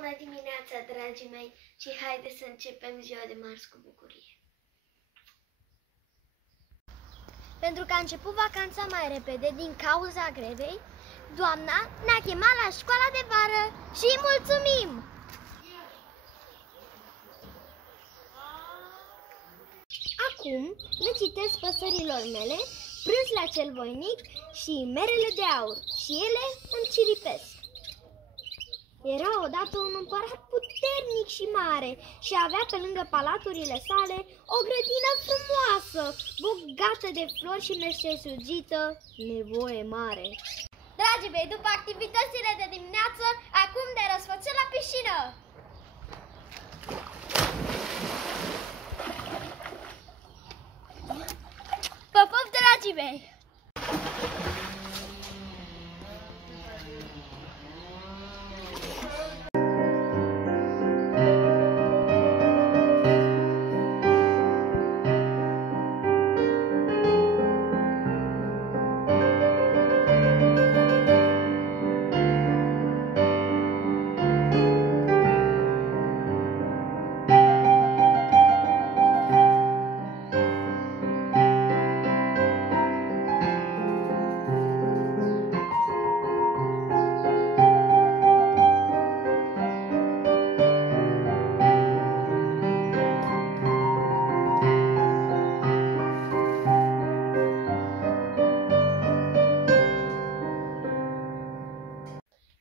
Bună dimineața, dragii mei, și haideți să începem ziua de marți cu bucurie. Pentru că a început vacanța mai repede din cauza grevei, doamna ne-a chemat la școala de vară și îi mulțumim! Acum le citesc păsărilor mele Prânz la cel voinic și Merele de aur și ele îmi ciripesc. Era odată un împărat puternic și mare și avea pe lângă palaturile sale o grădină frumoasă, bogată de flori și meșteșugită, nevoie mare. Dragii mei, după activitățile de dimineață, acum ne răsfățăm la piscină! Pă pup, dragii mei!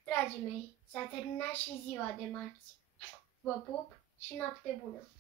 Dragii mei, s-a terminat și ziua de marți. Vă pup și noapte bună!